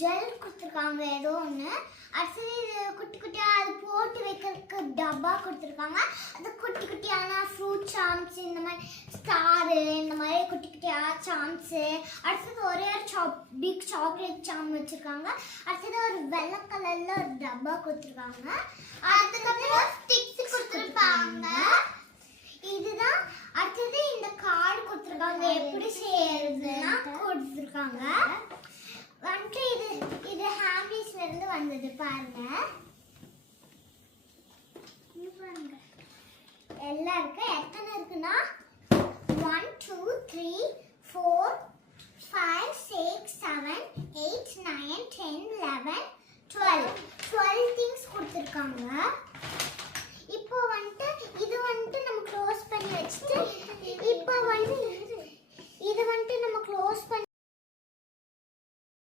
Gel கொடுத்துருக்காங்க ஏதோ ஒன்று. அடுத்தது இது குட்டி குட்டியாக அது போட்டு வைக்கிறதுக்கு டப்பா கொடுத்துருக்காங்க. அது குட்டி குட்டியான ஃப்ரூட் சாம்ஸ், இந்த மாதிரி ஸ்டாரு, இந்த மாதிரி குட்டி குட்டியாக சாம்ஸு. அடுத்தது ஒரே ஒரு பிக் சாக்லேட் சாம் வச்சுருக்காங்க. அடுத்தது ஒரு வெள்ளை கலரில் ஒரு டப்பா கொடுத்துருக்காங்க. அதுக்கப்புறம் ஸ்டிக்ஸ் கொடுத்துருப்பாங்க. இதுதான். அடுத்தது இந்த கார்டு கொடுத்துருக்காங்க, எப்படி செய்யறதுன்னா கொடுத்துருக்காங்க. வந்துட்டு இது ஹாம்பிஸ்ல இருந்து வந்தது பாருங்க. எல்லாம் இருக்கு. எத்தனை இருக்குன்னா 1 2 3 4 5 6 7 8 9 10 11 12 திங்ஸ் கொடுத்துருக்காங்க.